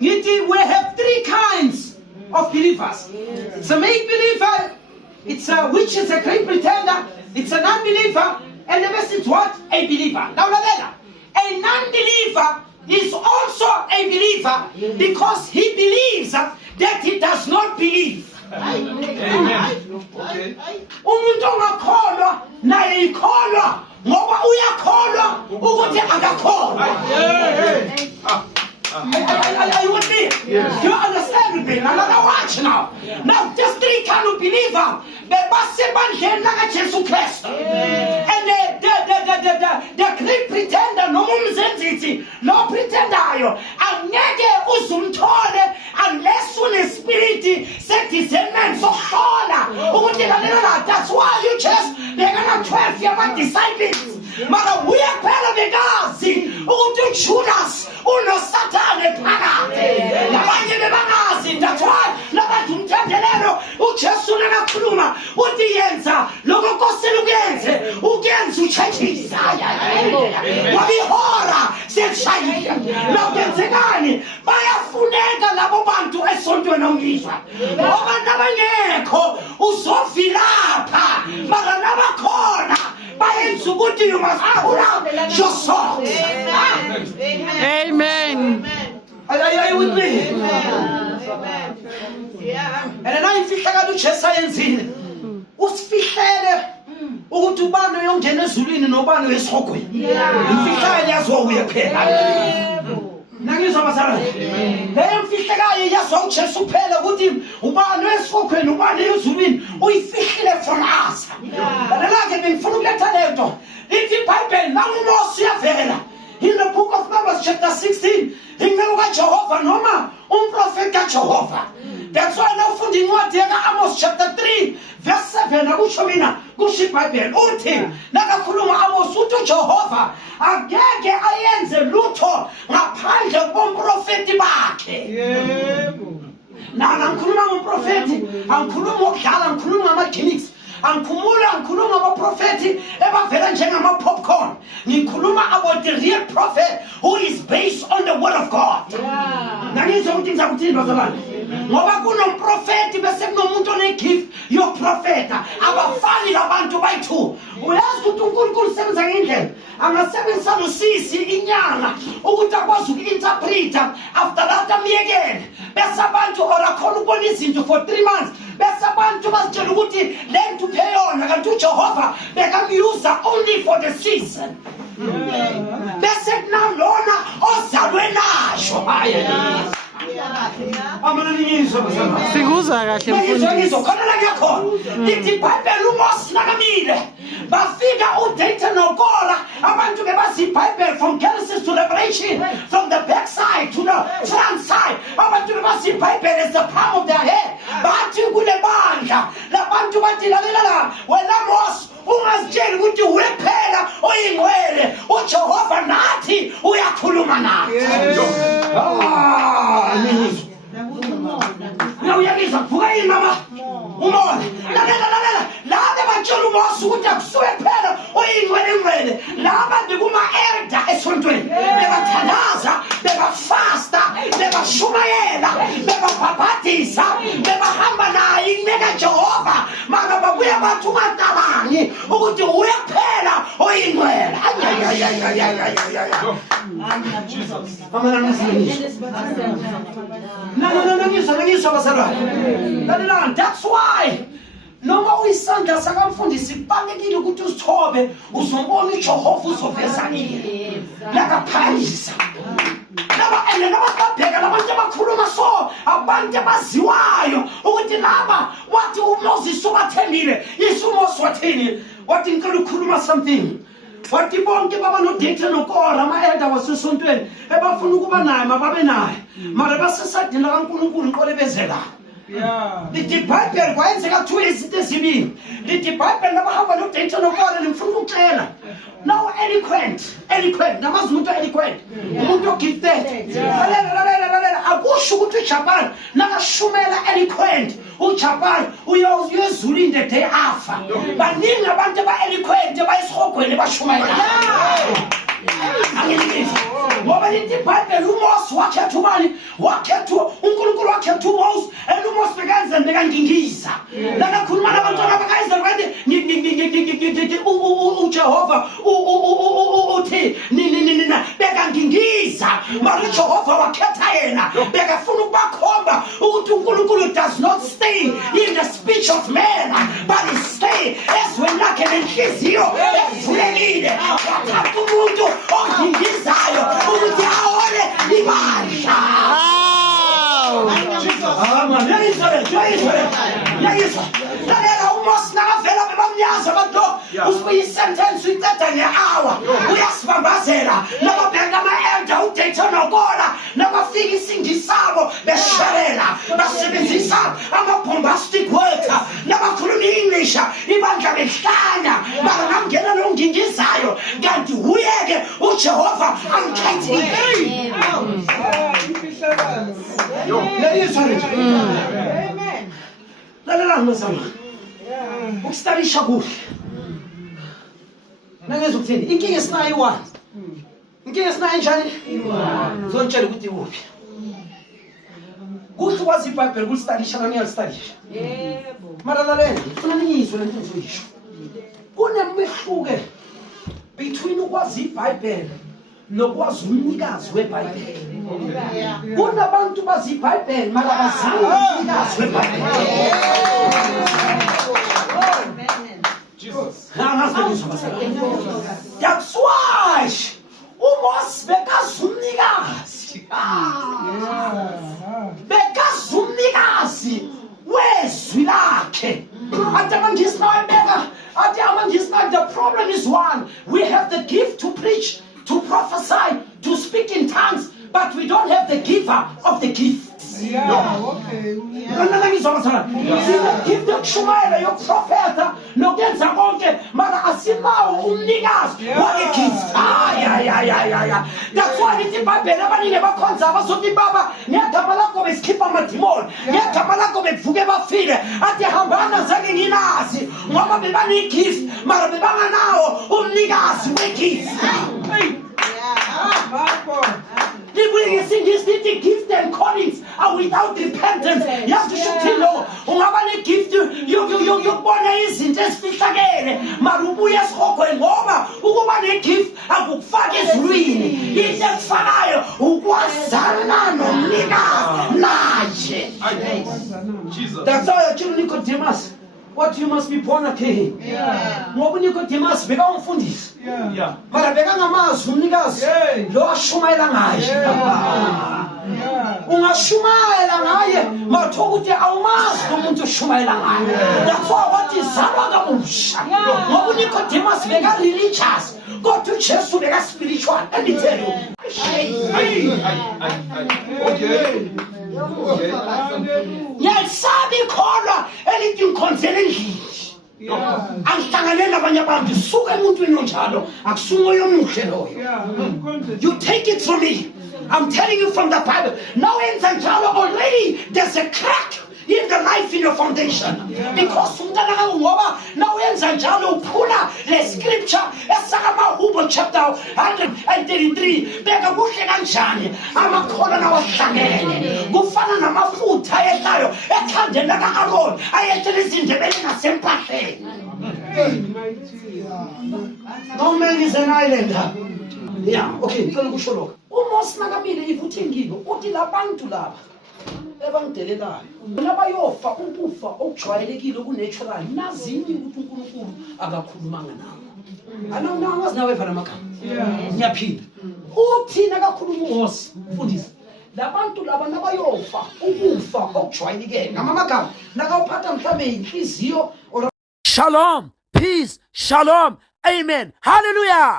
We have three kinds of believers. It's a make believer, which is a great pretender, it's a non-believer, and the rest is what? A believer. Now, a non-believer is also a believer because he believes that he does not believe. Umuntu ongakholwa naye ikholwa ngoba uyakholwa ukuthi akakholwa. Are you with me? Yes. Do you understand with me? Now watch now. Now there's three kind of believer. And the great pretender, no mumzenziti, no pretendayo, angeke uzumthole unless une spirit set discernment so hola. That's why you just they're gonna 12 your disciples. Mara uyaphela bekazi ukuthi Judas uno Satan ephakathi. Labanye bebangazi. That's why labantu umthandelelo uJesu nakakhuluma uthi yenza lokho Nkosini ukuyenze ukuyenza uchanchisa. Wabihora seshayile. Lokwenzekani bayafuneka labo bantu esontweni ongizwa. Ngoba nabangekho uzovilapha mara nabakhona. You must pull out your salt. Amen. Are you with me? Amen. And then I feel like I do chest science in. What's fihlele ukuthi ubani uyongena ezulwini nobani uyesogwe. Imfihlele yazo uyaphela. Nangizwa basara. Le mfihlekayo yazo uJesu phela ukuthi ubani uyesogweni ubani ezulwini uyifihlile from us. Badalake bengifuna ukuletha lento. Ithi iBhayibheli namumosi yavela. In the book of Numbers chapter 16, ingcebo kaJehova noma umprofeti kaJehova. That's why now funding what Amos chapter 3 verse 7 akusho mina kusho iBhayibheli uthi nakakhuluma Amos uthi Jehova angeke ayenze lutho ngaphandle komprofeti bakhe. Yebo. Na ngikhuluma ngomprofeti, angikhuluma ngokudlala, ngikhuluma ngama-gimmicks. Angikhuluma abaprofeti ebavela njengama-popcorn. Ngikhuluma about the real prophet who is based on the word of God. Nangizwa ukuthi ngizakuthini bazalwane. Ngoba kunomprofeti bese kunomuntu onegift yoprofeta. Abafani labantu bayi-2. Uyazi ukuthi uNkulunkulu usebenza ngendlela. Angasebenzisa nosisi inyanga ukuthi akwazi uku-interpreta after that amyekele. Bese abantu orakhona ukubona izinto for 3 months. Bese abantu bazitshela ukuthi lento upheyona kanti uJehova bekamyuza only for the season. Bese kunalona ozalwe nasho. Sikuzwa kahle mfundisi. Khona la ngiyakhona. Ithi iBhayibheli uMose nakamile. Bafika uDayton noKora abantu bebazi iBhayibheli from Genesis to Revelation, from the back side to the front side. Abantu bebazi iBhayibheli as the palm of their head. Bathi kule bandla labantu bathi lalela wena Mose ungazitsheli ukuthi uwephela oyingcwele uJehova nathi uyakhuluma nathi. Now uyakizwa vuka yini mama umona lalela laba batshela uMose ukuthi akusuwephela oyingcwele laba bekuma-elder esontweni bebathandaza bebafasta bebashumayela bebabhabhadisa bebahamba naye inceka Jehova mara babuye bathi ungacabangi ukuthi uyaphela oyingcwele. No, that's why noma uyisandla sakamfundisi kubalekile ukuthi usithobe uzombona uJehova uzovezanile lakaphangisa nababheka labantu abakhuluma so abantu abaziwayo ukuthi laba wathi uMoses ubathembile isuMose wathini wathi ngicela ukukhuluma something wathi bonke baba noDayton noKora ama-elder wasesontweni ebafuna ukuba naye mababe naye mara basesadini lakaNkulunkulu ngiqolebezela. Lithi iBhayibheli kwayenzeka kuthiwa izinto ezibili. Lithi iBhayibheli labahamba noDayton noKora limfuna ukuxela. Now eloquent namazi umuntu eloquent umuntu ogifted. Lalela akusho ukuthi uJapan nakashumela eloquent uJapan uyezulwini the day after. Baningi abantu aba-eloquent bayisihogweni bashumayela. Ngoba lithi iBhayibheli uMose uMose wakhetha ubani wakhetha uNkulunkulu wakhetha uMose and uMose bekanza bekangingiza lana khuluma nabantwana bakaIsrael bathi uJehova uthi nina bekangingiza mara uJehova wakhetha yena bekafuna ukubakhomba ukuthi uNkulunkulu does not stay in the speech of man but he stay ezweni lakhe nenhliziyo evulekile wathatha umuntu ongingizayo ukuthi ahole ibandla. Yayizwa lalela uMose nakavela bebamnyaza abantu usibuye isentence uyiceda nge-hour uyasibambazela nababheka ama-elder uDayton noKora nabafika isingisabo beshalela basebenzisa ama-bombastic words nabakhuluma i-English ibandla behlanya mara ngangena longingizayo kanti uyeke uJehova amkhethile. Amen. Lalela ngizama ukustadisha kuhle nangeza ukuthini inkinga esinayo iwani inkinga esinayo njani ngizotshela ukuthi ikuphi kuthi wazi iBhayibheli kulistadisha nani yalistadisha yebo mara lalela ufuna niyizwe lento ngisho kunemehluke between ukwazi iBhayibheli nokwazi umnikazi weBhayibheli. Kunabantu bazi iBhayibheli mara bazi umnikazi weBhayibheli. That's why uMose bekazi umnikazi bekazi umnikazi wezwi lakhe. The problem is one, we have the gift to preach, to prophesy, to speak in tongues, but we don't have the giver of the gift. Gift yokushumayela yokuprofeta nokuyenza konke mara asinawo umnikazi wale-gift. That's why lithi iBhayibheli abaningi bakhonza abasothi baba ngegama lakho besikhipha amadimoni ngegama lakho bevuke bafile athi hambana zake nginazi ngoba bebane-gift mara bebanganawo umnikazi we-gift. The gift and callings are without repentance. You have to shoot in low. Ungaba ne-gift yokubona izinto ezifihlakele mara ubuye esikhokweni ngoba ukuba ne-gift akukufaka ezulwini. Into ekufakayo ukwazana nomnikazi naye. That's why I told Nicodemus, what you must be born again. Ngoba uNicodemus bekamfundisi mara bekangamazi umnikazi lo ashumayela ngaye. Ungashumayela ngaye matho ukuthi awumazi umuntu oshumayela ngaye. That's why wathi zalwa kabusha ngoba uNicodemus beka-religious kodwa uJesu beka-spiritual. Let me tell you. Ngiyalisaba ikholwa elithi ngikhonzele endlini. Angihlanganele nabanye abantu suka emuntwini onjalo akusungoyo omuhle loyo. You take it from me. I'm telling you from the Bible. Now enza njalo already there's a crack in the life in your foundation. Because umntana ngoba now enza njalo uphula le scripture esakamaHubo chapter 133 beka kuhle kanjani amakhola nawahlangene kufana namafutha ehlayo ekhandeni laka-Aaron ayethela izindebeni nasempahleni. No man is an islander. Yeah, okay, ngicela ukusho lokho. uMose nakamile ivuthi ngibo uthi labantu laba ebangidelelayo nabayofa ukufa okujwayelekile okunatural nazini ukuthi uNkulunkulu akakhulumanga nawo. Angazi nawe vana amagama. Ngiyaphinda uthi nakakhuluma uMose mfundisi labantu laba nabayofa ukufa okujwayelekile ngamagama nakawuphatha mhlawumbe inhliziyo. Shalom, peace, shalom, amen, hallelujah.